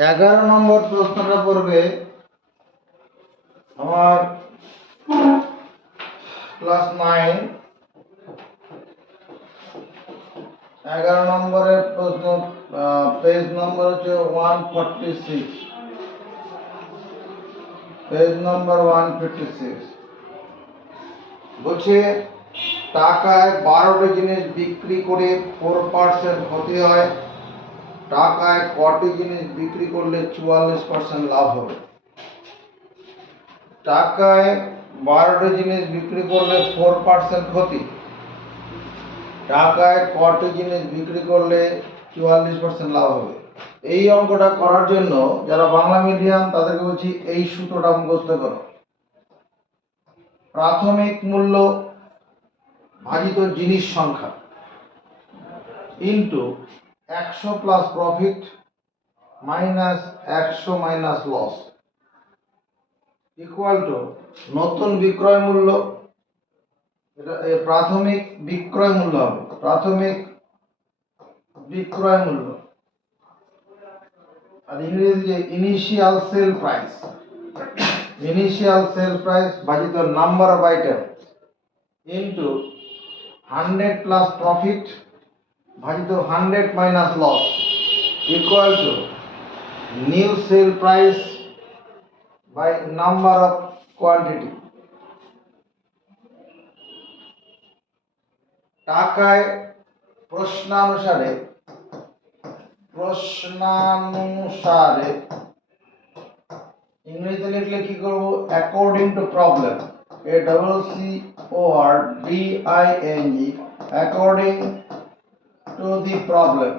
11 নম্বর প্রশ্নটা পড়বে আমার ক্লাস 9। 11 নম্বরের প্রশ্ন, পেজ নম্বর হচ্ছে 146, পেজ নম্বর 156। বলছে টাকায় 12টি জিনিস বিক্রি করে 4% ক্ষতি হয়, টাকায় কটি জিনিস বিক্রি করলে 44% লাভ হবে? টাকায় 12টি জিনিস বিক্রি করলে 4% ক্ষতি, টাকায় কটি জিনিস বিক্রি করলে 44% লাভ হবে। এই অঙ্কটা করার জন্য যারা বাংলা মিডিয়াম তাদেরকে বলছি এই সূত্রটা মুখস্থ করো। প্রাথমিক মূল্য ভাজিত জিনিস সংখ্যা into 100 plus profit minus 100 minus loss equal to নতুন বিক্রয় মূল্য, এটা প্রাথমিক বিক্রয় মূল্য হবে, প্রাথমিক বিক্রয় মূল্য, আর ইংরেজিতে initial sell price, initial sell price ভাজিত number of item into 100 plus profit ভাজিত 100 minus loss equal to new sell price by number of quantity. টাকায় প্রশ্নানুসারে ইংরেজিতে লিখলে কি করব? According to problem, ACCORDING, according to the problem,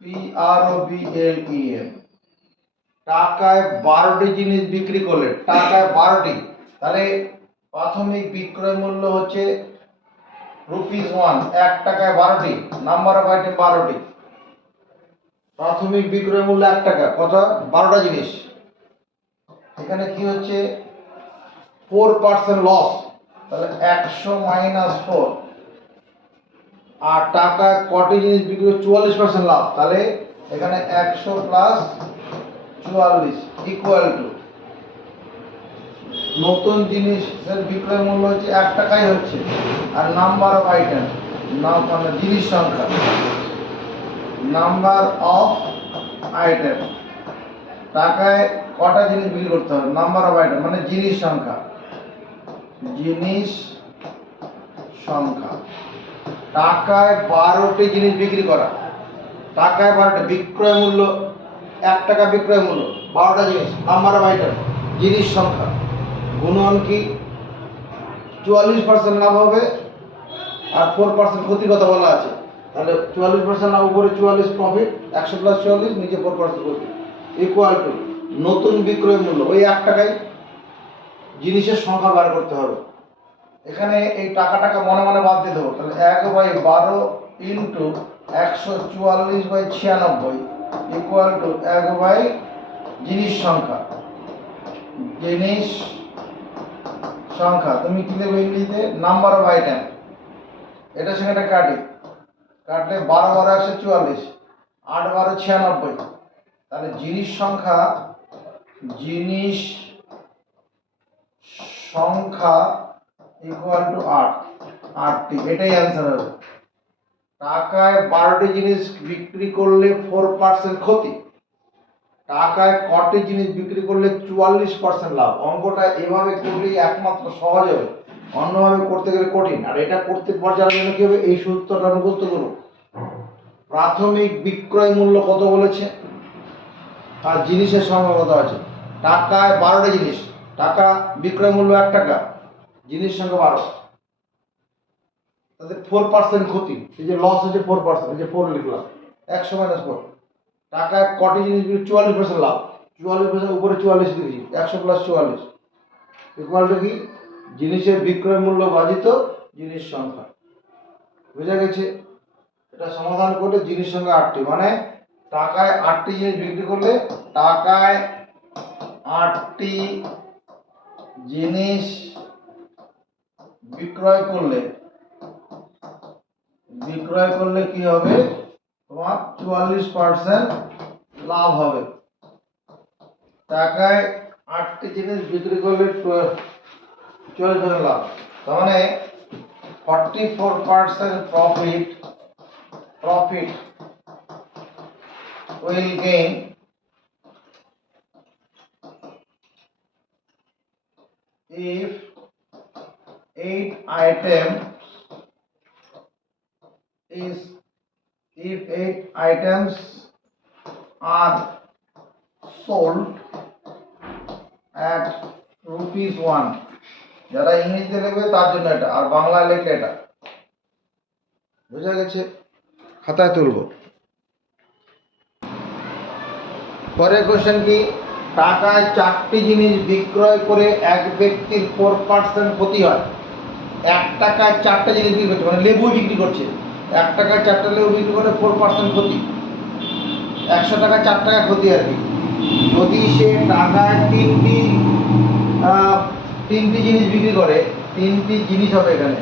PROBLEM। টাকায় 12টি জিনিস বিক্রি করলে, টাকায় 12টি, তাহলে প্রাথমিক বিক্রয় মূল্য হচ্ছে ₹1, 1 টাকায় 12টি, নাম্বার অফ আইটেম 12টি, প্রাথমিক বিক্রয় মূল্য 1 টাকা, কত? 12টা জিনিস। এখানে কি হচ্ছে? 4% লস, তাহলে 100 মাইনাস 4, আর টাকায় কটি জিনিস বিক্রি করে 44% লাভ, তাহলে এখানে 100 প্লাস 44 ইকুয়াল টু নতুন জিনিসের বিক্রয় মূল্য হচ্ছে 1 টাকাই হচ্ছে, আর নাম্বার অফ আইটেম, মানে জিনিস সংখ্যা, নাম্বার অফ আইটেম, টাকায় কটা জিনিস বিক্রি করতে হবে, নাম্বার অফ আইটেম মানে জিনিস সংখ্যা, জিনিস সংখ্যা। টাকায় 12টি জিনিস বিক্রি করা, টাকায় 12টি, বিক্রয় মূল্য 1 টাকা, বিক্রয় মূল্য 12টা জিনিস, নাম্বার অফ আইটেম, জিনিস সংখ্যা, গুণন কি 44% লাভ হবে, আর 4% ক্ষতির কথা বলা আছে, তাহলে 44% লাভ উপরে 44 প্রফিট, 100 প্লাস 44 নিচে 4% ক্ষতি ইকুয়াল টু নতুন বিক্রয় মূল্য, ওই 1 টাকায় জিনিসের সংখ্যা বার করতে হবে। এখানে এই টাকা মনে মনে বাদ দিয়ে দেবো, তাহলে 1/12 ইন্টু 144/96 ইকুয়াল টু 1 জিনিস সংখ্যা, জিনিস সংখ্যা, তুমি কি দেবে ইংরেজিতে? Number of item. এটা সেখানে কাটলে 12 12 144, 8 12 96, তাহলে জিনিস সংখ্যা, জিনিস সংখ্যা ইকুয়াল টু 8টি, এটাই অ্যান্সার হবে। টাকায় 12টি জিনিস বিক্রি করলে 4% ক্ষতি, টাকায় কটি জিনিস বিক্রি করলে 44% লাভ। অঙ্কটা এভাবে করলেই একমাত্র সহজ হবে, অন্যভাবে করতে গেলে কঠিন। আর এটা করতে পর্যালোচনা জন্য কি হবে? এই সূত্রটা মুখস্থ করুন। প্রাথমিক বিক্রয় মূল্য কত বলেছে, আর জিনিসের সংখ্যা কত আছে। টাকায় 12টা জিনিস, টাকা বিক্রয় মূল্য 1 টাকা, জিনিস সংখ্যা 12, তাদের 4% ক্ষতি, এই যে লস হচ্ছে 4%, এই যে 4 লিখলাম, 100 মাইনাস 4, টাকায় কটি জিনিস বিক্রি 44% লাভ, 44% উপরে 44 দিয়েছি, 100 প্লাস 44 ইকুয়াল টু কি? জিনিসের বিক্রয় মূল্য ভাজিত জিনিস সংখ্যা। বুঝা গেছে? এটা সমাধান করলে জিনিস সংখ্যা 8টি, মানে টাকায় 8টি জিনিস বিক্রি করলে, টাকায় 8টি জিনিস বিক্রয় করলে কি হবে? তোমার 44% লাভ হবে। টাকায় 8টি জিনিস বিক্রি করলে 12 লাভ, তার মানে 44% profit will gain if 8 items are sold at ₹1। যারা ইংরেজিতে লিখবে তার জন্য এটা, আর বাংলায় লিখলে এটা। বুঝা গেছে? খাতায় তুলব। পরের কোশ্চেন কি, টাকায় 4টি জিনিস বিক্রয় করে এক ব্যক্তির 4% ক্ষতি হয়। 1 টাকায় 4টা জিনিস বিক্রি করছে, মানে লেবু বিক্রি করছে, 1 টাকায় 4টা লেবু বিক্রি করে 4% ক্ষতি, 100 টাকা 4 টাকা ক্ষতি আর কি। যদি সে টাকায় তিনটি জিনিস বিক্রি করে, 3টি জিনিস হবে এখানে,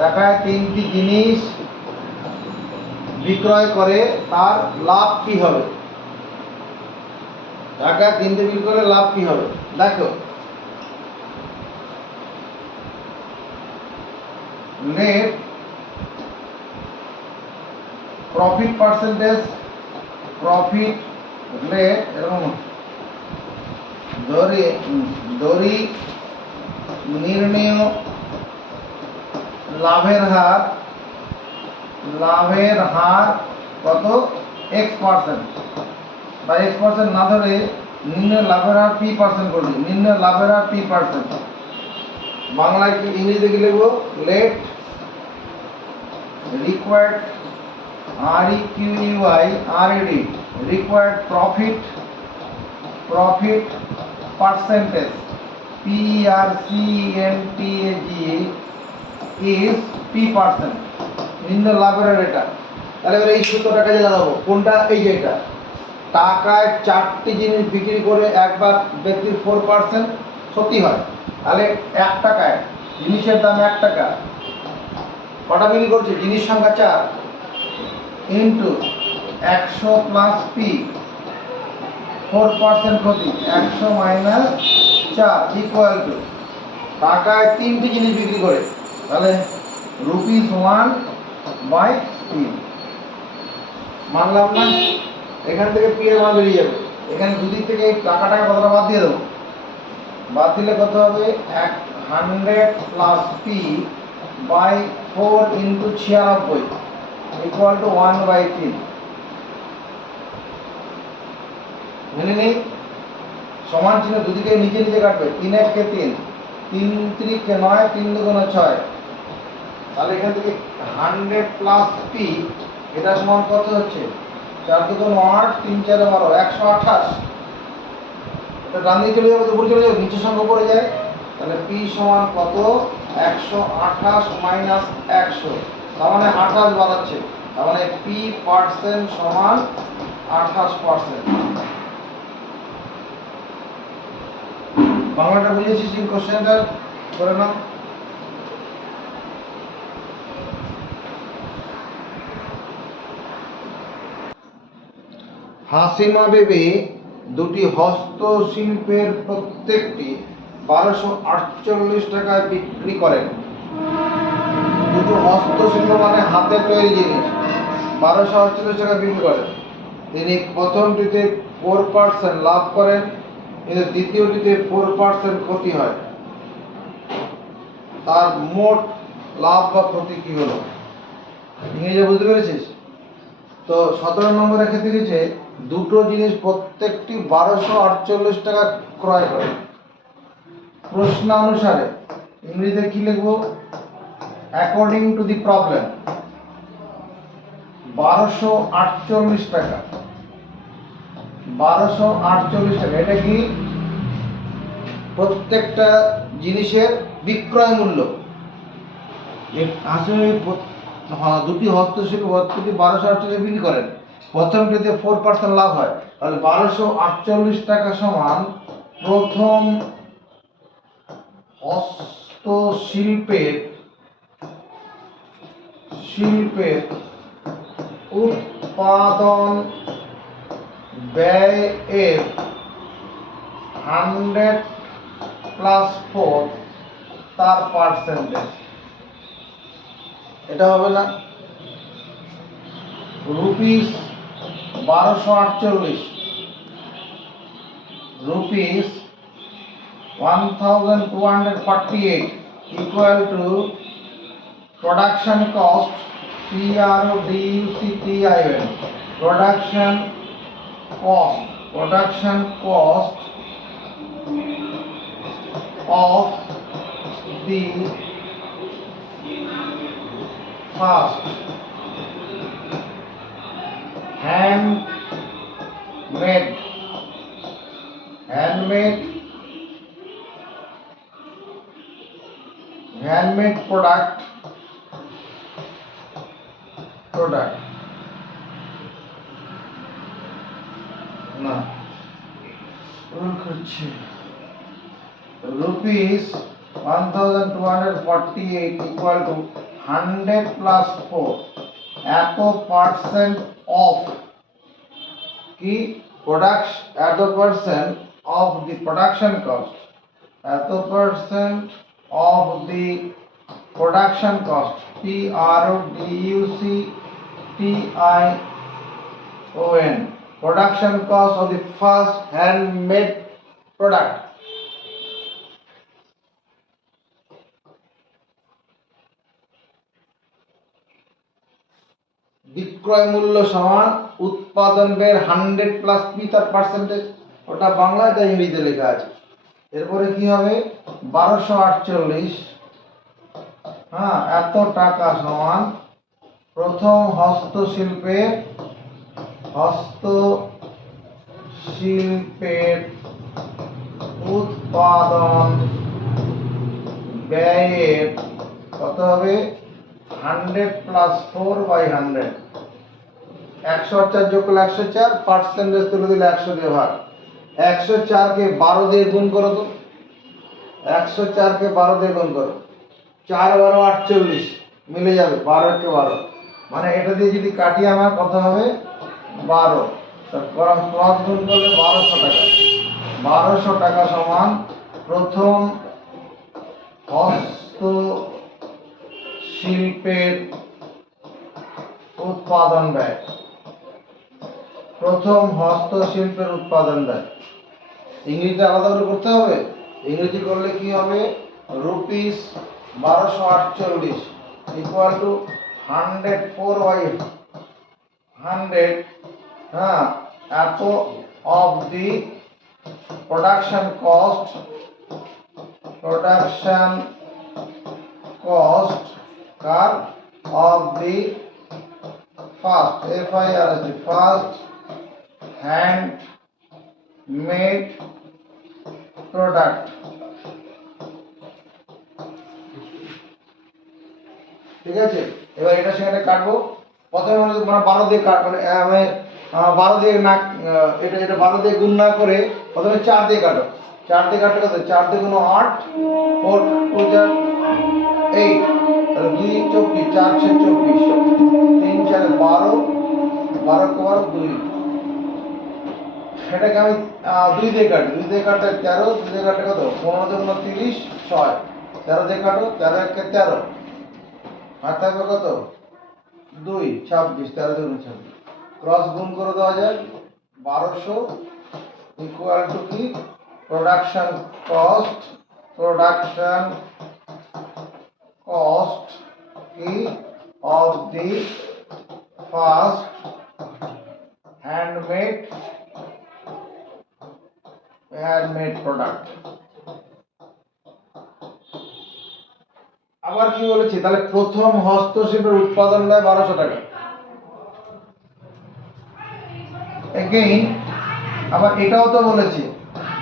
টাকায় 3টি জিনিস বিক্রয় করে, তার লাভ কি হবে? টাকায় 3টে বিক্রি করে লাভ কি হবে? দেখো, net profit percentage, profit rate, এরকম দড়ি নির্ণয় লাভের হার কত? x%, বা x% না ধরে নির্ণয় লাভের হার p% করবি, নির্ণয় লাভের হার p%। বাংলায় কি, ইংরেজিতে কি লিখবো? Let required required profit percentage PERCENTAGE is p%। নির্ণয় লাভের হার এটা। তাহলে এবার এই সূত্রটা কাজে লাগাবো। কোনটা? এই যে এটা। টাকায় 4টি জিনিস বিক্রি করে একবার ব্যক্তির 4% ক্ষতি হয়, তাহলে 1 টাকায় জিনিসের দাম 1 টাকা, কটা বিক্রি করছে? জিনিস সংখ্যা 4 ইন্টু 100 প্লাস পি, 4% ক্ষতি, 100 মাইনাস 4 ইকুয়াল টু, টাকায় 3টি জিনিস বিক্রি করে, তাহলে ₹1/3। মানলাম না? এখান থেকে পি এর মান বেরিয়ে যাবে, এখানে দুদিক থেকে এই টাকাটা কতটা বাদ দিয়ে দেবো, বাদ দিলে কত হবে? 100 plus P by 4 into 96 equal to 1/3। মেনে নেই? সমান চিহ্ন দুদিকে নিচে নিচে কাটবে, 3 1 কে 3, 3 3 কে 9, 3 2 6। তাহলে এখান থেকে 100 প্লাস পি, এটা সমান কত হচ্ছে? 4 2 8, 3 4 12, 128। এটা ডান দিকে চলে যাবে, উপরে চলে যাবে, নিচে সংখ্যা পড়ে যায়, তাহলে পি সমান কত? 128 মাইনাস 100, তার মানে 28 বাড়াচ্ছে, তার মানে p% সমান 28%। বাংলাটা বুঝেছিস? এই কোশ্চেনটা করে নাও। হাসিমা বেবি দুটি হস্তশিল্পের প্রত্যেকটি 1248 টাকায় বিক্রি করেন। দুটো হস্তশিল্প মানে হাতের তৈরি জিনিস, 1248 টাকা বিক্রি করেন। তিনি প্রথমটিতে 4% লাভ করেন, কিন্তু দ্বিতীয়টিতে 4% ক্ষতি হয়। তার মোট লাভ বা ক্ষতি কি হলো? ইংরেজি বুঝতে পেরেছিস? তো 17 নম্বরে ক্ষেত্রে দিয়েছে দুটো জিনিস প্রত্যেকটি 1248 টাকা ক্রয় করে। প্রশ্নানুসারে ইংরেজিতে কি লিখবো? অ্যাকর্ডিং টু দি প্রবলেম, 1248 টাকা, 1248 টাকা, এটা কি? প্রত্যেকটা জিনিসের বিক্রয় মূল্য। আসলে দুটি হস্তশিল্প প্রত্যেকটি 1248 বিক্রি করেন, প্রথমটিতে 4% লাভ হয়, তাহলে 1248 টাকা সমান প্রথম হস্তশিল্পের উৎপাদন ব্যয়ের 100 প্লাস 4 তার পার্সেন্টেজ, এটা হবে না? Rupees 1248, rupees 1248 equal to production cost PRODUCTION, production cost of the first handmade product না rupees 1248 equal to 100 plus 4 এত পার্সেন্ট অফ কি প্রোডাকশন, এত percent of the production cost, এত percent of the production cost PRODUCTION, production cost of the first handmade product. বিক্রয় মূল্য সমান উৎপাদন ব্যয়ের 100 প্লাস পি তার পার্সেন্টেজ, ওটা বাংলায় এটা ইংরেজিতে লেখা আছে। এরপরে কি হবে 1248 এত টাকা সমান প্রথম হস্তশিল্পের উৎপাদন ব্যয়ের কত হবে 100 প্লাস 4 বাই 100, 104 যোগ করলে 104, পার্সেন্টেজ তুলে দিলে 100 দিয়ে ভাগ, 104 কে 12 দিয়ে গুণ করো তো, 104 কে 12 দিয়ে গুণ করো, 4 12 48 মিলে যাবে, 12 কে 12, মানে এটা দিয়ে যদি কাটি আমার কত হবে 12, ক্রস গুণ করলে 1200 টাকা, 1200 টাকা সমান প্রথম হস্তশিল্পের উৎপাদন ব্যয়, প্রথম হস্তশিল্পের উৎপাদন ব্যয়। ইংরেজিতে আলাদা করে করতে হবে, ইংরেজি করলে কি হবে রুপিস 1248 ইকুয়াল টু 104 বাই 100 এত of the production cost car of the first first handmade product, ঠিক আছে? এবার এটা সেখানে কাটবো, প্রথমে মানে 12 দিয়ে কাট, মানে আমি 12 দিয়ে না, এটা 12 দিয়ে গুণ না করে প্রথমে 4 দিয়ে কাটো, 4 দিয়ে কাটলে কত, 4 দিয়ে গুণ 8, 4 2 যা 8, তাহলে 2 24, 4 6 24, 3 4 12, 12 কে 12 2, সেটাকে আমি 2 দিয়ে কাটি, 2 দিয়ে কাটলে 13, 2 দিয়ে কাটলে কত 15 দিয়ে 29 6, 13 দিয়ে কাটো, 13 কে 13, আর থাকবে কত 2 26, 13 দিয়ে 29, ক্রস গুণ করে দেওয়া যায় 1200 ইকুয়াল টু কি প্রোডাকশন কস্ট কি of the first handmade product। আবার কি বলেছি, তাহলে প্রথম হস্তশিল্পের উৎপাদন ব্যয় 1200 টাকা। এগেইন আবার এটাও তো বলেছি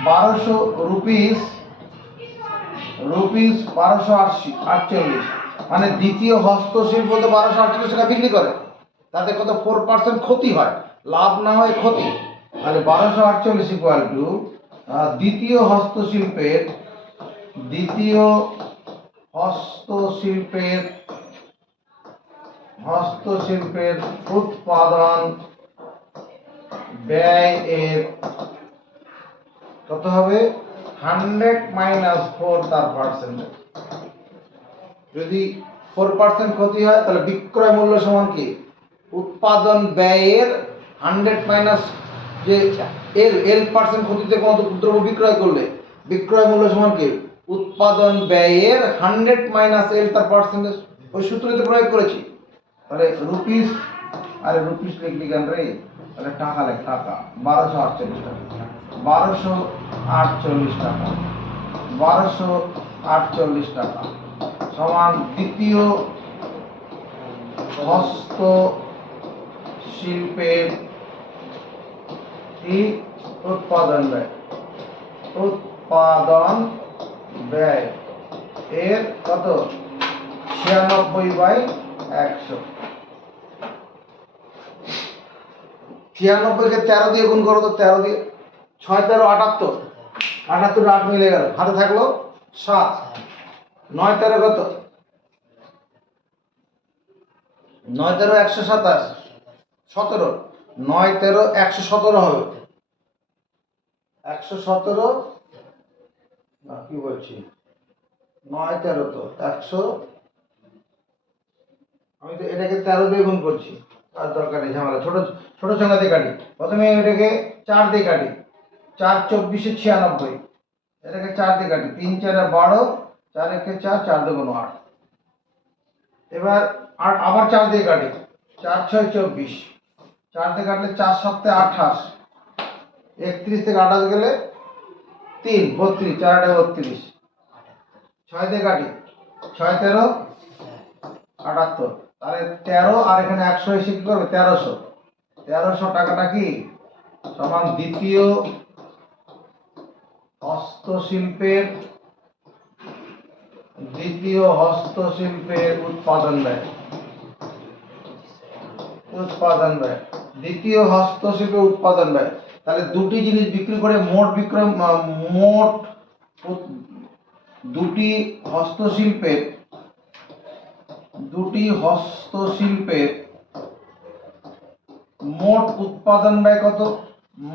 1200 রুপিস 1248, মানে দ্বিতীয় হস্তশিল্প তো 1248 টাকা বিক্রি করে, তাতে কত 4% ক্ষতি হয়, লাভ না হয় ক্ষতি, তাহলে 1248 ইকুয়াল টু দ্বিতীয় হস্তশিল্পের উৎপাদন ব্যয় এর কত হবে 100 মাইনাস 4 তার পার্সেন্টেজ। যদি 4% ক্ষতি হয় তাহলে বিক্রয় মূল্য সমান কি উৎপাদন ব্যয়ের 100 মাইনাস যে এল পার্সেন্ট ক্ষতিতে কোনো দ্রব্য বিক্রয় করলে বিক্রয় মূল্য সমান কি উৎপাদন ব্যয়ের 100 মাইনাস এল তার পার্সেন্টেজ। ওই সূত্রতে প্রয়োগ করেছি। তাহলে রুপিস, আরে রুপিস লিখলি কেন রে, তাহলে টাকা লেখ, টাকা 1248 টাকা, 1248 টাকা, 1248 টাকা সমান দ্বিতীয় হস্তশিল্পের কি উৎপাদন ব্যয়, উৎপাদন ব্যয় এর কত 96/100। 96 কে 13 দিয়ে গুণ করো তো, 13 দিয়ে 6 13 78, 78 8 মিলে গেল, হাতে থাকলো 7, 9 13 কত, 9 13 127, 17, 9 13 117 হবে, 117 না কি বলছি 9 13 তো 100, আমি তো এটাকে 13 দিয়ে গুণ করছি, আর দরকার নেই ঝামেলা, ছোট ছোট সংখ্যা দিয়ে কাটি। প্রথমে এটাকে 4 দিয়ে কাটি, 4 24 96, এটাকে 4 দিয়ে কাটি, 3 4 12, 4 1 4, 4 2 8। এবার আবার 4 দিয়ে কাটি, 4 6 24, 4 দিয়ে কাটলে 4 7 28, 31 থেকে 28 গেলে 3 32, 4 8 32, 6 দিয়ে কাটি, 6 13 78, তাহলে 13 আর এখানে 100 এসে কি করবে 1300, 1300 টাকাটা কি সমান দ্বিতীয় হস্তশিল্পের উৎপাদন ব্যয়, উৎপাদন ব্যয়, দ্বিতীয় হস্তশিল্পের উৎপাদন ব্যয়। তাহলে দুটি জিনিস বিক্রি করে মোট বিক্রয়, মোট দুটি হস্তশিল্পের মোট উৎপাদন ব্যয় কত,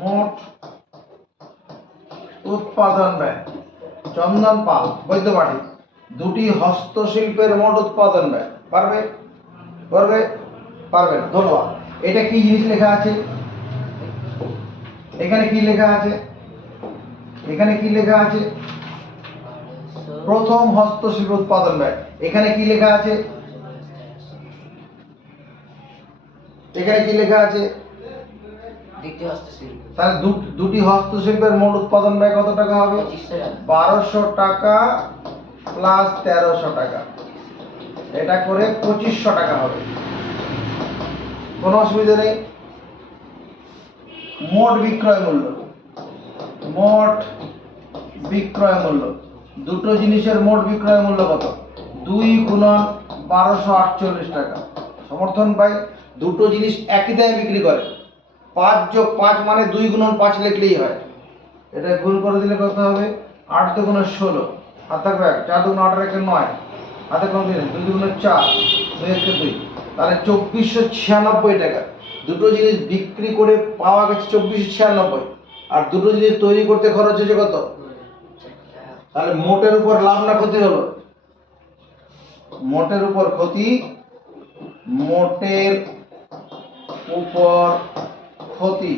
মোট উৎপাদন ব্যয়, চন্দন পাল বৈদ্যবাড়ি, দুটি হস্তশিল্পের মোট উৎপাদন ব্যয় পারবে, পারবে পারবে না, ধন্যবাদ। এটা কি জিনিস লেখা আছে, এখানে কি লেখা আছে, এখানে কি লেখা আছে প্রথম হস্তশিল্প উৎপাদন ব্যয়, এখানে কি লেখা আছে, এখানে কি লেখা আছে দ্বিতীয় হস্তশিল্প। তাহলে দুটি হস্তশিল্পের মোট উৎপাদন ব্যয় কত টাকা হবে 1200 টাকা প্লাস 1300 টাকা, এটা করে 2500 টাকা হবে, কোনো অসুবিধা নেই। মোট বিক্রয় মূল্য, মোট বিক্রয় মূল্য, দুটো জিনিসের মোট বিক্রয় মূল্য কত 2 গুণন 1248 টাকা। সমর্থন পাই, দুটো জিনিস একই দামে বিক্রি করে, 5 যোগ 5 মানে 2 গুণন 5 লিখলেই হয়, এটা গুণ করে দিলে কত হবে 8 দুগুণে 16, হাত থাকবে 4 দুগুণে 8 রেখে 9, হাতে কম দিলেন 2 দুগুণে 4, 2 1 2, তাহলে 2496 টাকা। দুটো জিনিস বিক্রি করে পাওয়া গেছে 2496, আর দুটো জিনিস তৈরি করতে খরচ হয়েছে কত, তাহলে মোটের উপর লাভ না ক্ষতি হলো, মোটের উপর ক্ষতি, মোটের উপর ক্ষতি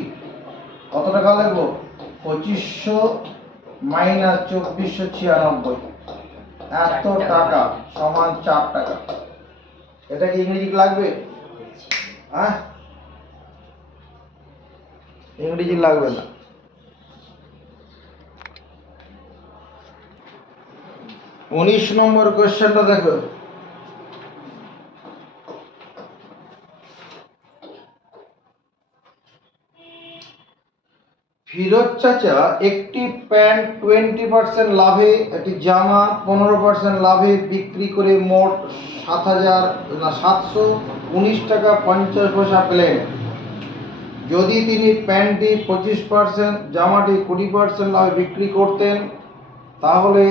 কত টাকা লাগবে 2500 মাইনাস 2496, এত টাকা সমান 4 টাকা। এটা কি ইংরেজি লাগবে, হ্যাঁ ইংরেজি লাগবে না। উনিশ নম্বর কোশ্চেনটা দেখো, ফিরোজ চাচা একটি প্যান্ট 20% লাভে, একটি জামা 15% লাভে বিক্রি করে মোট 719 টাকা 50 পয়সা পেলেন। যদি তিনি প্যান্টটি 25%, জামাটি 20% লাভে বিক্রি করতেন তাহলে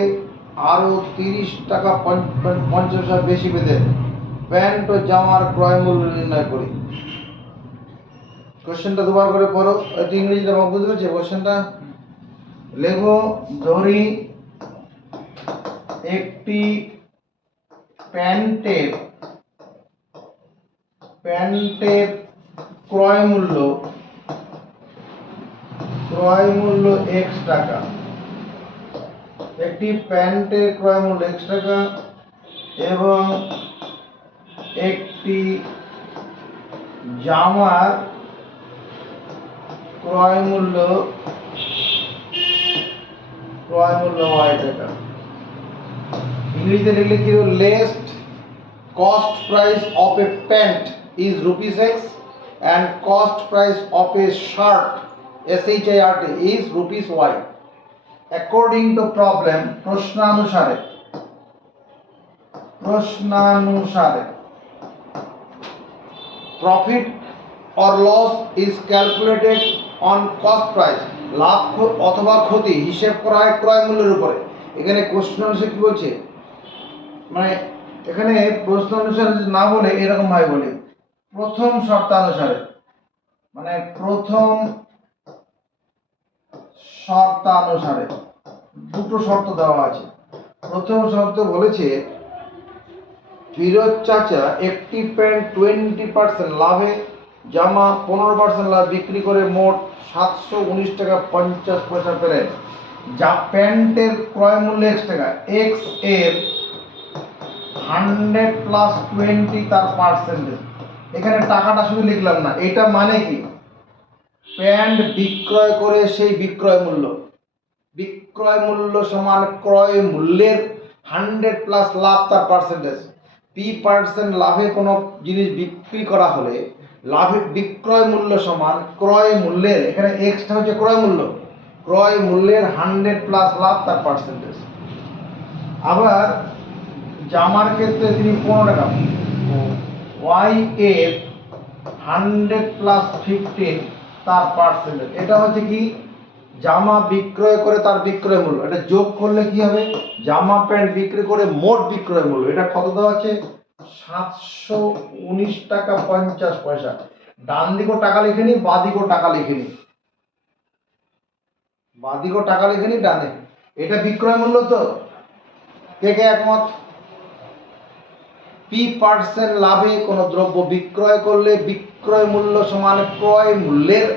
আরও 30 টাকা 50 পয়সা বেশি পেতেন। প্যান্ট ও জামার ক্রয় মূল্য নির্ণয় করি। কোশ্চেনটা দুবার করে পড়ো, একটু ইংরেজিটা বুঝতে পেরেছি কোশ্চেনটা, লেখো ধরি একটি প্যান্টের ক্রয় মূল্য x টাকা। একটি প্যান্টের ক্রয় মূল্য x টাকা এবং একটি জামার ক্রয় মূল্য y টাকা। ইংরেজিতে লিখলে কি least cost price of a pant is rupees x and cost price of a shirt shirt is rupees y. According to problem, প্রশ্নানুসারে profit or loss is calculated on cost price. লাভ অথবা ক্ষতি হিসাব করা হয় ক্রয় মূল্যের উপরে। এখানে কোশ্চেন অনুসারে কি বলছে, মানে এখানে প্রশ্ন অনুসারে না বলে এরকম ভাবে বলি প্রথম শর্তানুসারে, মানে প্রথম শর্তানুসারে দুটো শর্ত দেওয়া আছে। প্রথম শর্ত বলেছে ফিরোজ চাচা একটি প্যান্ট 20% লাভে জামা 15% লাভ বিক্রি করে মোট 719 টাকা 50 পয়সা পেলেন। যা প্যান্টের ক্রয় মূল্য x টাকা, x এর 100 প্লাস 20 তার পার্সেন্টেজ। এখানে টাকাটা শুধু লিখলাম না, এটা মানে কি প্যান্ট বিক্রয় করে সেই বিক্রয় মূল্য সমান ক্রয় মূল্যের 100 প্লাস লাভ তার পার্সেন্টেজ। p% লাভে কোনো জিনিস বিক্রি করা হলে লাভের বিক্রয় মূল্য সমান ক্রয় মূল্যের, এখানে এক্সটা হচ্ছে ক্রয় মূল্যের 100 প্লাস লাভ তার পার্সেন্টেজ। আবার জামার ক্ষেত্রে তিনি 15 টাকা, y এর 100 প্লাস 15 তার পার্সেন্টেজ। এটা হচ্ছে কি জামা বিক্রয় করে তার বিক্রয় মূল্য, এটা যোগ করলে কি হবে জামা প্যান্ট বিক্রি করে মোট বিক্রয় মূল্য। এটা কত দেওয়া আছে 719 টাকা 50 পয়সা। ডান দিকেও টাকা লিখে নি, বাঁ দিকেও টাকা লিখে নি, ডানে এটা বিক্রয় মূল্য। তো কে কে একমত? p% লাভে কোনো দ্রব্য বিক্রয় করলে বিক্রয় মূল্য সমান ক্রয় মূল্যের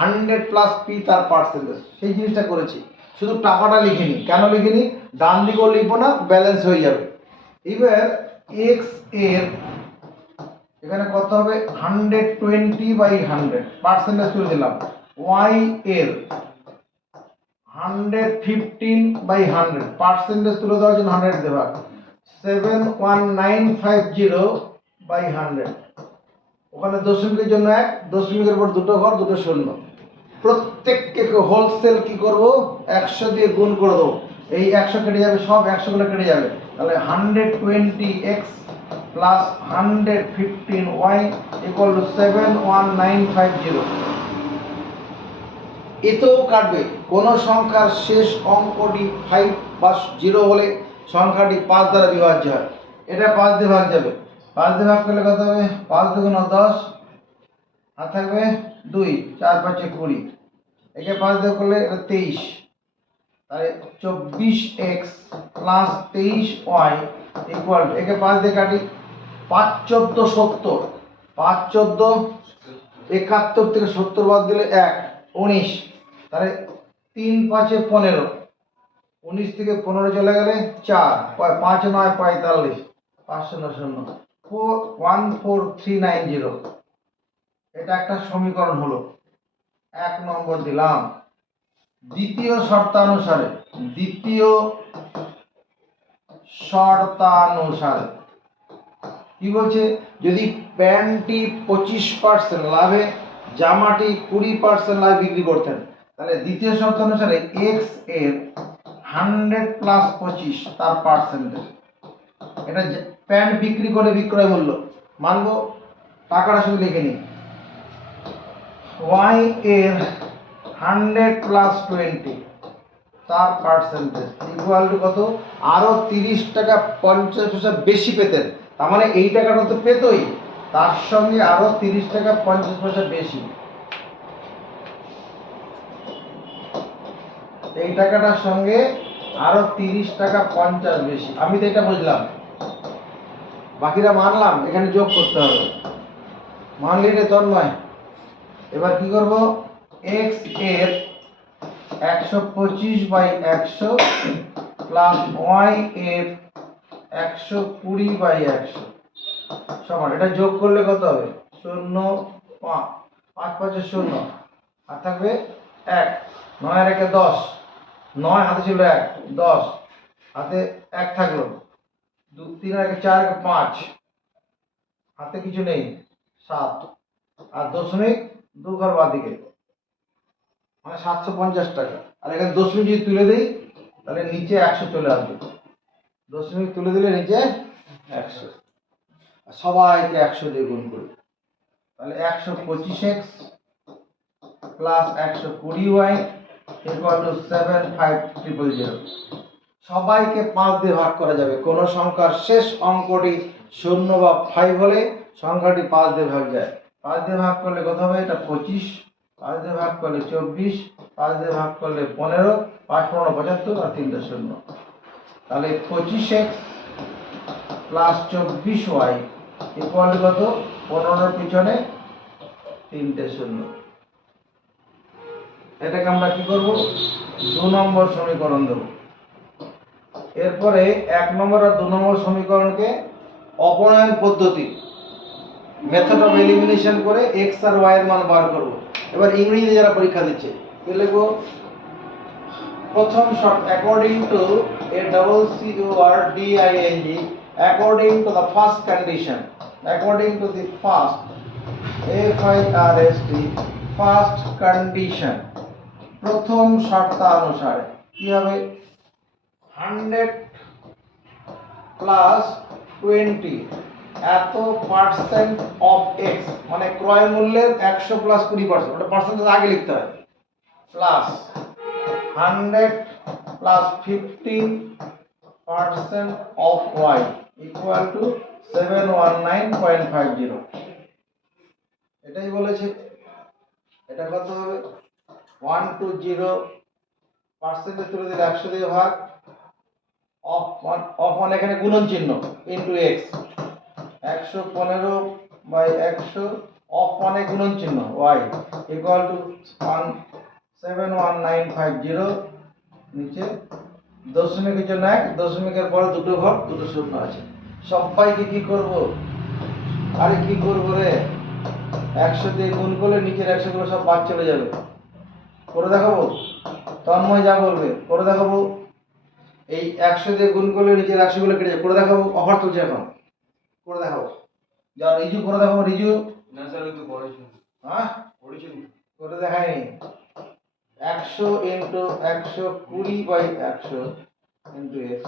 100 প্লাস p তার পার্সেন্টেজ। সেই জিনিসটা করেছি, শুধু টাকাটা লিখিনি। কেন লিখিনি? ডান দিকেও লিখবো না, ব্যালেন্স হয়ে যাবে। এবার x এর এখানে কত হবে 120/100 পার্সেন্টেজ তুলে দিলাম। y এর 115/100 পার্সেন্টেজ তুলে দেওয়ার জন্য 100 দেওয়া 71950/100। ওখানে দশমিকের জন্য 1, দশমিকের পর দুটো ঘর, দুটো শূন্য। প্রত্যেককে হোলসেল কি করব 100 দিয়ে গুণ করে দেবো। এই 100 কেটে যাবে, সব 100 গুলো কেটে যাবে। তাহলে 120x plus 115y equal to 71950। এতেও কাটবে। কোন সংখ্যার শেষ অঙ্কটি 5 বা 0 হলে সংখ্যাটি 5 দ্বারা বিভাজ্য হয়। এটা 5 দিয়ে ভাগ যাবে, 5 দিয়ে ভাগ করলে কত হবে 5 দুগুণ 10 আর থাকবে 2, 4 5 20। একে 5 দিয়ে করলে এটা 23। তাহলে 24x প্লাস 23y ইকুয়াল, একে 5 দিয়ে কাটি 5 14 70, 5 14 71 থেকে 70 বাদ দিলে 1 19। তাহলে 3 5 15, 19 থেকে 15 চলে গেলে 4, 5 9 45, 500 14390। এটা একটা সমীকরণ হলো, 1 নম্বর দিলাম। দ্বিতীয় শর্তানুসারে কি বলছে, যদি প্যান্টটি 25% লাভে জামাটি 20% লাভে বিক্রি করতেন, তাহলে দ্বিতীয় শর্তানুসারে x এর 100 প্লাস 25 তার পার্সেন্টেজ। এটা প্যান্ট বিক্রি করে বিক্রয় মূল্য মানবো, টাকাটা শুধু লিখে নিই। y এর 100 প্লাস 20 তার পার্সেন্টেজ ইকুয়াল টু কত, আরো 30 টাকা 50 পয়সা বেশি পেতেন। তার মানে এই টাকাটা তো পেতই, তার সঙ্গে আরো 30 টাকা 50 পয়সা বেশি। এই টাকাটার সঙ্গে আরো 30 টাকা 50 বেশি। আমি তো এটা বুঝলাম, বাকিরা মানলাম, এখানে যোগ করতে হবে। মানলি রে তন্ময়। এবার কি করব, x এর 125/100 প্লাস y এর 120/100 সমান, এটা যোগ করলে কত হবে? 0, 5 5 5 0 আর থাকবে 1, 9 আর 1 10, 9 হাতে ছিল 1, 10 হাতে 1 থাকলো, 2 3 আর 1 4, 5 হাতে কিছু নেই, 7 আর দশমিক 2 ঘর বাদিকে, মানে 750 টাকা। আর এখানে দশমিক যদি তুলে দেই তাহলে নিচে 100 চলে আসবে, দশমিক তুলে দিলে নিচে 100, সবাইকে 100 দিয়ে গুণ করি, তাহলে 125x plus 120y equal to 75000। সবাইকে 5 দিয়ে ভাগ করা যাবে। কোন সংখ্যার শেষ অঙ্কটি 0 বা 5 হলে সংখ্যাটি 5 দিয়ে ভাগ যায়। 5 দিয়ে ভাগ করলে কত হবে? এটা 25, 5 দিয়ে ভাগ করলে 24, 5 দিয়ে ভাগ করলে 15, 5 15 75 আর 3টা শূন্য, তাহলে 25x plus 24y equal to কত? 15 পিছনে 3টে শূন্য। এটাকে আমরা কি করব? 2 নম্বর সমীকরণ দেব। এরপরে 1 নম্বর আর 2 নম্বর সমীকরণকে অপনয়ন পদ্ধতি, মেথড অফ এলিমিনেশন করে x আর y এর মান বার করব। এবার ইংরেজিতে যারা পরীক্ষা দিচ্ছে কি লিখব? প্রথম শর্ত, according to ACCORDING, according to the first condition, according to the first FIRST first condition, প্রথম শর্তানুসারে কি হবে? 100 প্লাস 20 এত পার্সেন্ট অফ x, মানে ক্রয় মূল্যের 100 প্লাস 20%, ওটা পার্সেন্টেজ আগে লিখতে হয়, plus 100 plus 15% of y equal to 719.50। এটাই বলেছে। এটা কত হবে? 120 তুলে দিলে 100 দিয়ে ভাগ, অফ মানে এখানে গুণন চিহ্ন ইনটু x, 115/100 অফ মানে গুণন চিহ্ন y ইকুয়াল টু 71950, নিচে দশমিকের জন্য 1, দশমিকের পরে দুটো ঘর, দুটো শূন্য আছে। সবাইকে কি করব? আরে কি করব রে, 100 দিয়ে গুণ করলে নিচের 100 গুলো সব বাদ চলে যাবে। করে দেখাবো? তন্ময় যা বলবে করে দেখাবো। এই 100 দিয়ে গুণ করলে নিচের 100 গুলো কেটে যাবে, করে দেখাবো। অফার চলছে এখন, করে দেখাবো। যা রিজু করে দেখাবো। রিজু না স্যার, ওই তো পড়েছেন। হ্যাঁ পড়েছেন করে দেখায়নি। 100 ইন্টু 120/100 ইন্টু x,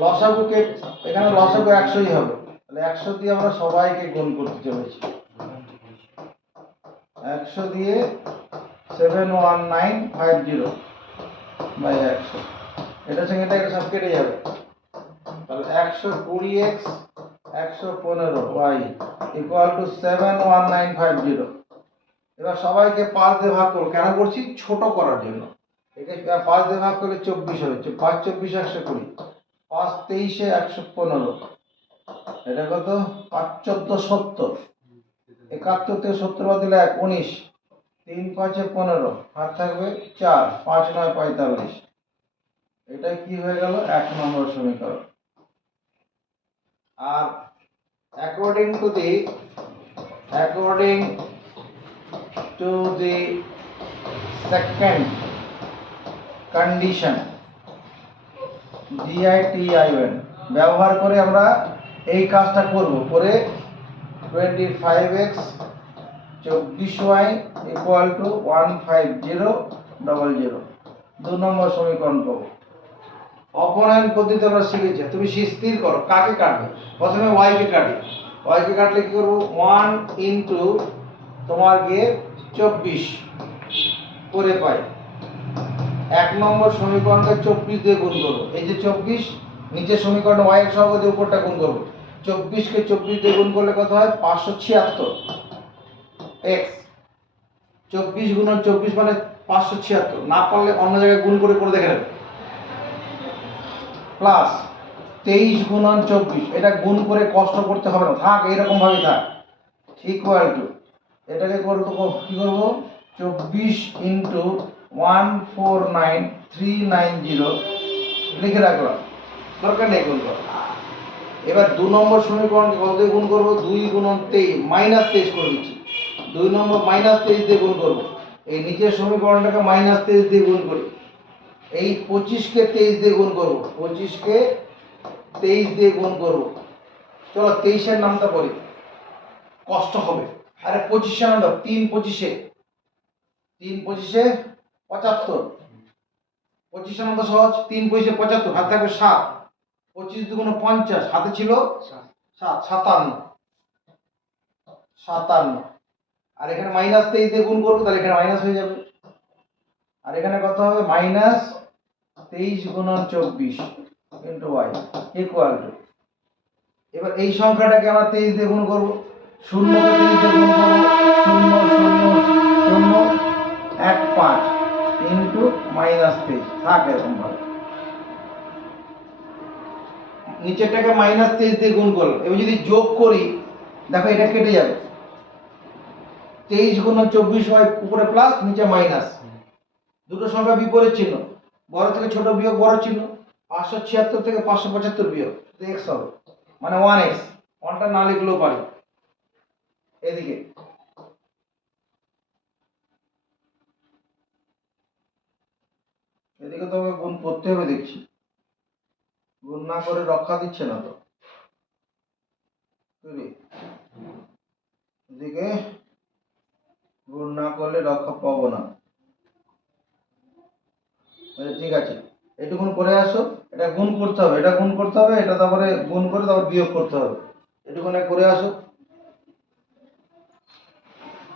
লসাগুকে এখানে লসাগু 100ই হবে, তাহলে 100 দিয়ে আমরা সবাইকে গুণ করতে চলেছি। 100 দিয়ে 71950/100, এটার সঙ্গে এটা সব কেটে যাবে, তাহলে 120x 115y ইকুয়াল টু 71950। এবার সবাইকে 5 দিয়ে ভাগ করব। কেন করছি? ছোট করার জন্য। একে 5 দিয়ে ভাগ করলে 24 হবে, 5 24 120, 5 23 115, এটা কত? 5 14 70, 71 থেকে 70 বাদ দিলে 1 19, 3 5 15 আর থাকবে 4, 5 9 45। এটা কি হয়ে গেল? 1 নম্বর সমীকরণ। আর according to the second condition DITION ব্যবহার করে আমরা এই কাজটা করব। করে 25x 24y ইকুয়াল টু 15000, 2 নম্বর সমীকরণ পাবো। অপনয়ন পদ্ধতি আমরা শিখেছি, তুমি স্থির করো কাকে কাটবে। প্রথমে y কে কাটি, y কে কাটলে কি করব? 1 ইনটু তোমার গিয়ে 24 করে পাই। 1 নম্বর সমীকরণকে 24 দিয়ে গুণ করব। এই যে 24, নিচে সমীকরণ y এর সহগ দিয়ে উপরটা গুণ করব। 24 কে 24 দিয়ে গুণ করলে কত হয়? 576 x। 24 গুণন 24 মানে 576, না পারলে অন্য জায়গায় গুণ করে করে দেখে নেবে। প্লাস 23 গুণন 24, এটা গুণ করে কষ্ট করতে হবে না, থাক এইরকম ভাবে থাক, ইকুয়াল টু এটাকে করবো কি করবো 24 ইন্টু 149390 লিখে রাখলাম, দরকার নেই গুণ করা। এবার 2 নম্বর সমীকরণকে কত দিয়ে গুণ করবো, 2 গুণন 23 -23 করে দিচ্ছি, 2 নম্বর -23 দিয়ে গুণ করবো। এই নিচের সমীকরণটাকে -23 দিয়ে গুণ করি, এই 25কে 23 দিয়ে গুণ করবো, 25কে 23 দিয়ে গুণ করবো। চলো 23-এর নামটা পড়ি, কষ্ট হবে। আরে 25-এর নাম দাও, 3 25-এ 75, 25-এর নাম তো সহজ, 3 25-এ 75, হাতে থাকবে 7, 25 দুগুণ 50, হাতে ছিল 7, 57, আর এখানে -23 দিয়ে গুণ করবো, তাহলে এখানে মাইনাস হয়ে যাবে, আর এখানে কত হবে -23 গুণন 24 ইন্টু y ইকুয়াল টু, এবার এই সংখ্যাটাকে আমরা 23 দিয়ে গুণ করবো, 0 কে 23 দিয়ে গুণ করবো, 00015 ইন্টু -23, থাক এরকম ভাবে, নিচেরটাকে -23 দিয়ে গুণ করলাম। এবার যদি যোগ করি, দেখো এটা কেটে যাবে, 23 গুণন 24 হয় উপরে প্লাস নিচে মাইনাস, দুটো সংখ্যা বিপরীত চিহ্ন, বড় থেকে ছোট বিয়োগ বড় চিহ্ন, 576 থেকে 575 বিয়োগ x হবে, মানে 1x, 1টা না লিখলেও পারি। এদিকে এদিকে তো গুণ করতে হবে, দেখছি গুণ না করে রক্ষা দিচ্ছে না তো, এদিকে গুণ না করলে রক্ষা পাবো না। ঠিক আছে, এটুকুন করে আসো, এটা গুণ করতে হবে, এটা গুণ করতে হবে, এটা তারপরে গুণ করে তারপর বিয়োগ করতে হবে, এটুকুন করে আসো,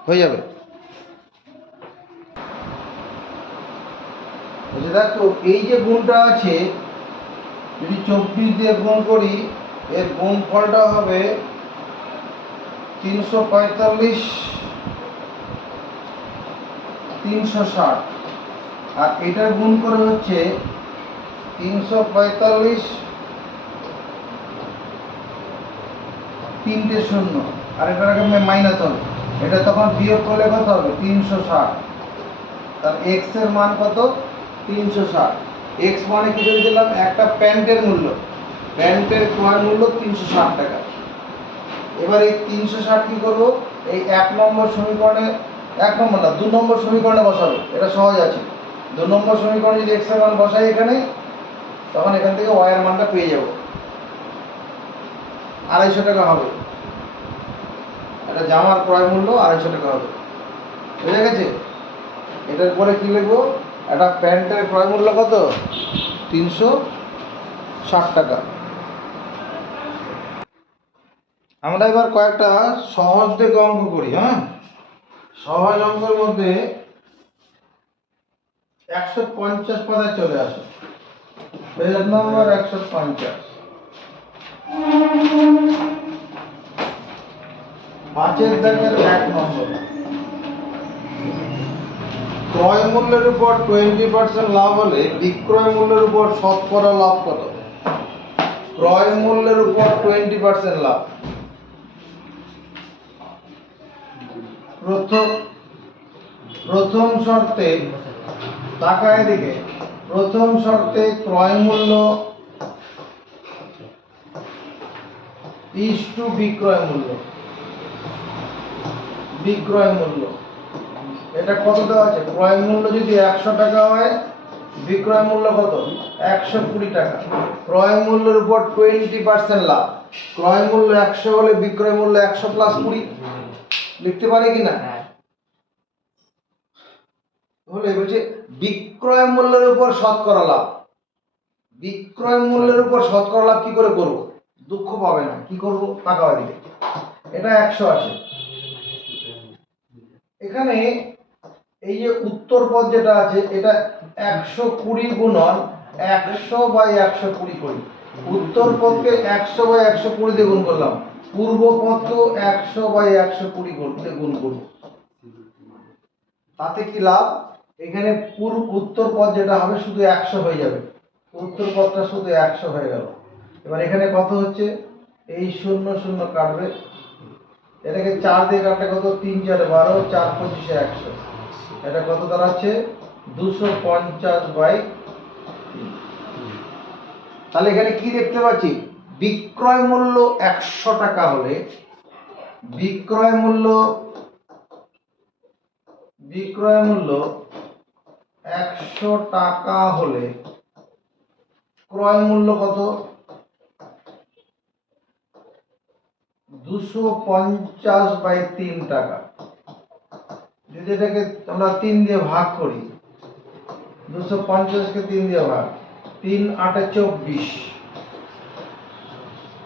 হয়ে যাবে। দেখো এই যে গুণটা আছে, যদি 24 দিয়ে গুণ করি, এর গুণফলটা হবে 345 360, আর এটার গুণ করে হচ্ছে 345 তিনটে শূন্য, আর এটার আগে মাইনাস হবে, এটা তখন বিয়োগ করলে কত হবে 360, তার এক্স এর মান কত 360, এক্স মানে কি ধরে দিলাম, একটা প্যান্টের মূল্য, প্যান্টের ক্রয় মূল্য 360 টাকা। এবার এই 360 কি করবো, এই 1 নম্বর সমীকরণে, 1 নম্বর না 2 নম্বর সমীকরণে বসাবো, এটা সহজ আছে। 2 নম্বর সমীকরণে যদি এক্স এর মান বসাই এখানে, তখন এখান থেকে ওয়াই এর মানটা পেয়ে যাব, 250 টাকা হবে, এটা জামার ক্রয় মূল্য 250 টাকা হবে, বুঝে গেছে। এটার পরে কি লিখবো, একটা প্যান্টের ক্রয় মূল্য কত 360 টাকা। আমরা এবার কয়েকটা সহজ থেকে অঙ্ক করি, হ্যাঁ, সহজ অঙ্কের মধ্যে 150 পাতায় চলে আসে, পেজ নম্বর 150, 5-এর দাগের 1 নম্বর, ক্রয় মূল্যের উপর 20% লাভ হলে বিক্রয় মূল্যের উপর শতকরা লাভ কত? ক্রয় মূল্যের উপর 20% লাভ, প্রথম শর্তে টাকা, এদিকে প্রথম শর্তে ক্রয় মূল্য ইস টু বিক্রয় মূল্য, বিক্রয় মূল্য এটা কত দেওয়া আছে, ক্রয় মূল্য যদি 100 টাকা হয়, বিক্রয় মূল্য কত 120 টাকা, ক্রয় মূল্যের উপর 20% লাভ, ক্রয় মূল্য 100 হলে বিক্রয় মূল্য 100 প্লাস 20, লিখতে পারে কিনা, তাহলে বলছে বিক্রয় মূল্যের উপর শতকরা লাভ, বিক্রয় মূল্যের উপর শতকরা লাভ কি করে করব, দুঃখ পাবে না, কি করব, টাকা দিবে, এটা 100 আছে, এখানে এই যে উত্তর পদ যেটা আছে, এটা 120 গুণন 100/120 করি, উত্তর পদকে 100/120 দিয়ে গুণ করলাম, পূর্ব পদকেও 100/120 দিয়ে গুণ করব, তাতে কি লাভ, এখানে উত্তর পদ যেটা হবে শুধু 100 হয়ে যাবে, উত্তর পদটা শুধু 100 হয়ে গেল। এবার এখানে কত হচ্ছে, এই 0 0 কাটবে, এটাকে 4 দিয়ে কাটলে কত, 3 4 12, 4 25 100, এটা কত দাঁড়াচ্ছে 250/3। তাহলে এখানে কি দেখতে পাচ্ছি, বিক্রয় মূল্য 100 টাকা হলে বিক্রয় মূল্য 100 টাকা হলে ক্রয় মূল্য কত, 250/3 টাকা। যদি এটাকে আমরা 3 দিয়ে ভাগ করি, 250 কে 3 দিয়ে ভাগ, 3 8 24,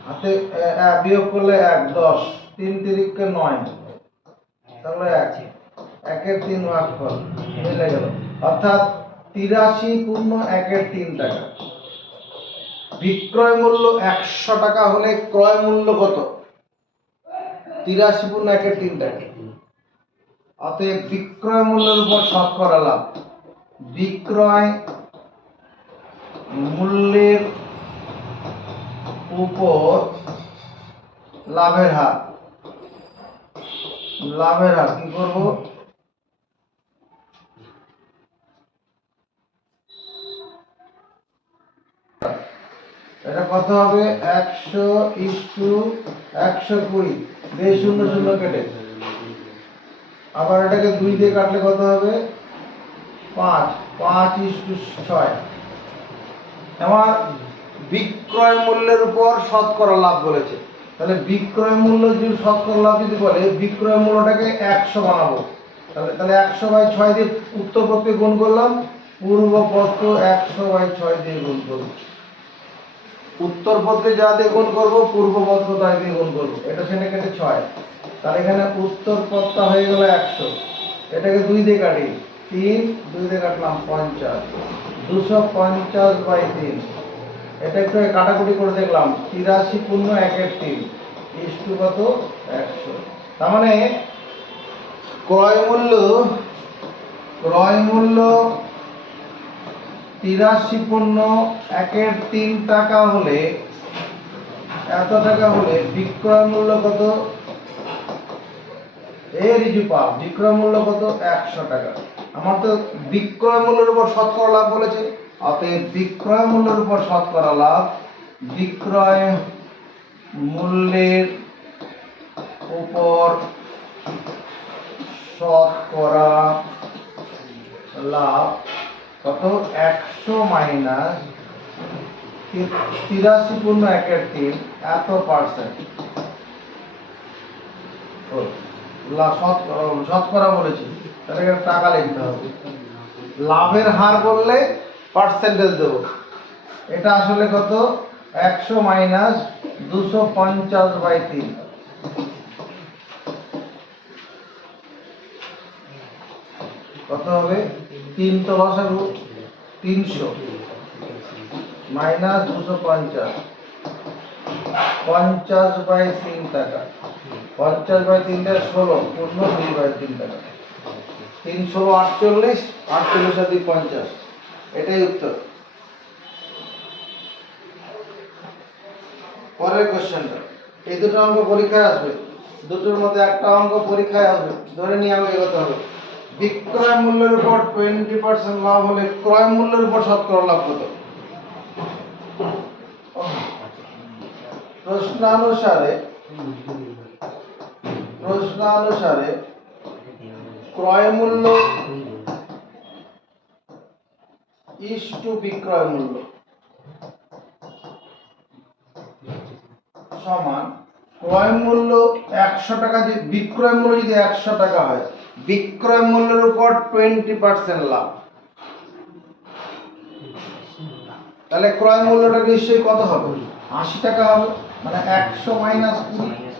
হাতে বিয়োগ করলে 1 10, 3 3 কে 9, তাহলে 1 1 3 ভাগ ফল মিলে গেল, অর্থাৎ 83.1 টাকা। বিক্রয় মূল্য 100 টাকা হলে ক্রয় মূল্য কত, 83.1 টাকা। অতএব বিক্রয় মূল্যের উপর শতকরা লাভ, বিক্রয় মূল্যের উপর লাভের হার, কি করব, এটা কত হবে, 100:120, 0 0 কেটে, আবার এটাকে 2 দিয়ে কাটলে কত হবে, 5 5:6। আমার বিক্রয় মূল্যের উপর শতকরা লাভ বলেছে, তাহলে বিক্রয় মূল্য যদি শতকরা লাভ যদি বলে, বিক্রয় মূল্যটাকে 100 বানাবো, তাহলে 100/6 দিয়ে উত্তর পদকে গুণ করলাম, পূর্ব পদকে 100/6 দিয়ে গুণ করব, উত্তর পদকে যা দিয়ে গুণ করব পূর্ব পদকে তাই দিয়ে গুণ করব, এটা সেটা কেটে 6, তাহলে এখানে উত্তর পদটা হয়ে গেল 100, এটাকে 2 দিয়ে কাটি, 3 2 দিয়ে কাটলাম 50, 250/3, এটা একটু কাটাকুটি করে দেখলাম, 83.1 ইস্টু কত 100। তার মানে ক্রয় মূল্য 83.1 টাকা হলে, এত টাকা হলে বিক্রয় মূল্য কত, বিক্রয় মূল্য কত 100 টাকা। আমার তো বিক্রয় মূল্যের উপর শতকরা লাভ বলেছে, অতএব বিক্রয় মূল্যের উপর শতকরা লাভ, বিক্রয় মূল্যের উপর শতকরা লাভ কত, 100 মাইনাস 83.1 এত পার্সেন্ট, শতকরা বলেছি, তাহলে টাকা লিখতে হবে, লাভের হার বললে পার্সেন্টেজ দেব, এটা আসলে কত, 100 মাইনাস 250/3, কত হবে, 3 তো লসাগু, 300 মাইনাস 250, 50/3 টাকা, 50/3 টা 16, পূর্ণ 2/3 টাকা, 3 16 48, 48 আর 2 50, এটাই উত্তর। পরের কোশ্চেনটা, এই দুটো অঙ্ক পরীক্ষায় আসবে, দুটোর মধ্যে একটা অঙ্ক পরীক্ষায় আসবে, ধরে নিয়ে আমাকে এগোতে হবে। বিক্রয় মূল্যের উপর 20% লাভ হলে ক্রয় মূল্যের উপর শতকরা লাভ কত। প্রশ্নানুসারে ক্রয় মূল্য ইস্টু বিক্রয় মূল্য সমান, ক্রয় মূল্য 100 টাকা, যে বিক্রয় মূল্য যদি 100 টাকা হয়, বিক্রয় মূল্যের উপর 20% লাভ, তাহলে ক্রয় মূল্যটা নিশ্চয়ই কত হবে, 80 টাকা হবে, মানে 100 মাইনাস 20,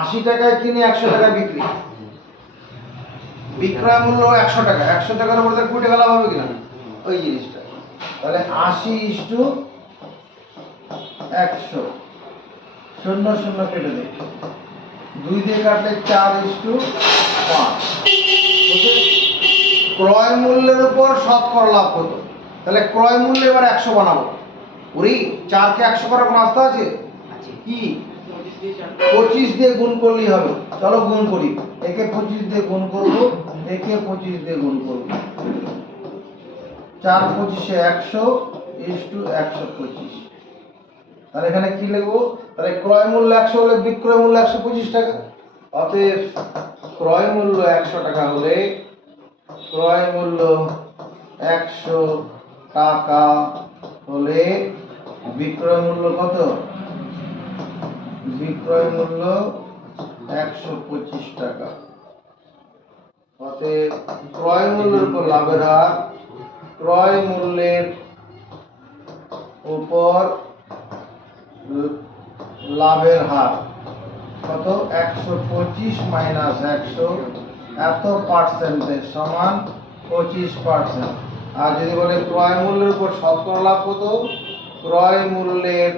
80 টাকায় কিনে 100 টাকায় বিক্রি, বিক্রয় মূল্য 100 টাকা, 100 টাকার উপর 20 টাকা লাভ হবে কিনা, ওই জিনিসটা, তাহলে 80:100, 0 0 কেটে দেয়, 2 দিয়ে কাটলে 4:5, ক্রয় মূল্যের উপর শতকরা লাভ কত? তাহলে ক্রয় মূল্য এবার 100 বানাবো। ওরে 4 কে 100 করার কোনো রাস্তা আছে? আছে। কি 25 দিয়ে গুণ করলেই হবে। চলো গুণ করি। একে 25 দিয়ে গুণ করব, একে 25 দিয়ে গুণ করব। 4 25 100 125। তাহলে এখানে কি লিখবো? তাহলে ক্রয় মূল্য 100 হলে বিক্রয় মূল্য 125 টাকা। অতএব ক্রয় মূল্য 100 টাকা হলে ক্রয় মূল্য 100 টাকা হলে বিক্রয় মূল্য কত? বিক্রয় মূল্য 125 টাকা। অতএব ক্রয় মূল্যের উপর লাভের হার, ক্রয় মূল্যের উপর লাভের হার কত? 125 মাইনাস 100 এত পার্সেন্টেজ সমান 25%। আর যদি বলে ক্রয় মূল্যের উপর শতকরা লাভ কত? ক্রয় মূল্যের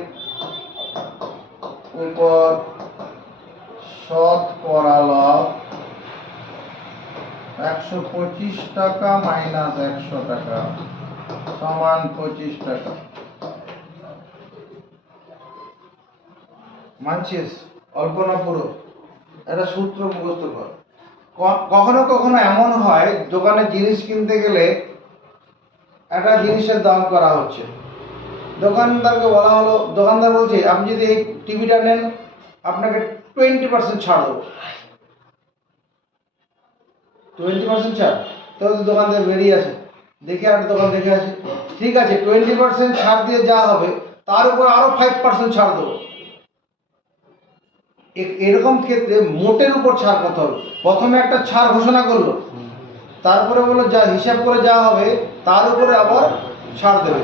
উপর শতকরা লাভ 125 টাকা মাইনাস 100 টাকা সমান 25 টাকা। মানছিস? অল্প না পুরো? এটা সূত্র মুখস্থ কর। কখনো কখনো এমন হয় দোকানে জিনিস কিনতে গেলে একটা জিনিসের দাম করা হচ্ছে, দোকানদারকে বলা হলো, দোকানদার বলছে আপনি যদি এই টিভিটা নেন আপনাকে 20% ছাড় দেবো। 20% ছাড়? তো দোকানদার বেরিয়ে আসে, দেখে আর দোকান দেখে আসে, ঠিক আছে 20% ছাড় দিয়ে যা হবে তার উপর আরো 5% ছাড় দেবো। এরকম ক্ষেত্রে মোটের উপর ছাড় কত হবে? প্রথমে একটা ছাড় ঘোষণা করলো, তারপরে বললো যা হিসাব করে যা হবে তার উপরে আবার ছাড় দেবে।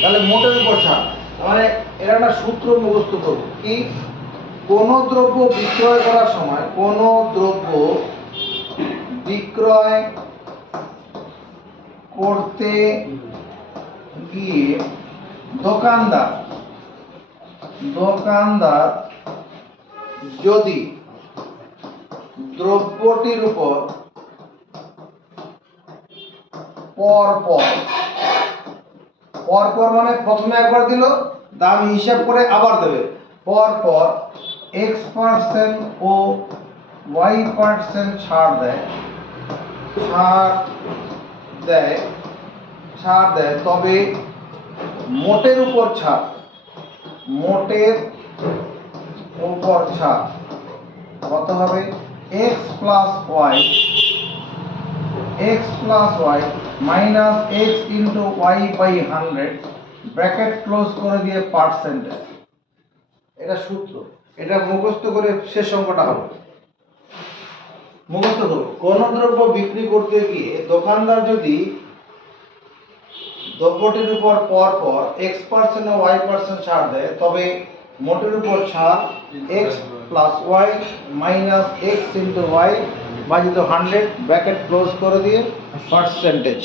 তাহলে মোটের উপর ছাড় মানে এর একটা সূত্র মুখস্থ করবো। কি? কোন দ্রব্য বিক্রয় করার সময়, কোন দ্রব্য বিক্রয় করতে গিয়ে দোকানদার যদি দ্রব্যটির উপর পর মানে প্রথমে একবার দিল, দাম হিসাব করে আবার দেবে, পর X% ও Y% ছাড় দেয় তবে মোটের উপর ছাড় কত হবে? X plus y minus X into y by 100 bracket close করে দিয়ে পার্সেন্টেজ। এটা সূত্র, এটা মুখস্থ করে শেষ অঙ্কটা হবে। মুখস্থ করো। কোন দ্রব্য বিক্রি করতে গিয়ে দোকানদার যদি দ্রব্যটির উপর পর X% ও Y% ছাড় দেয় তবে মোটের উপর ছাড় X plus y minus X into y ভাজিত 100 ব্র্যাকেট ক্লোজ করে দিয়ে পার্সেন্টেজ।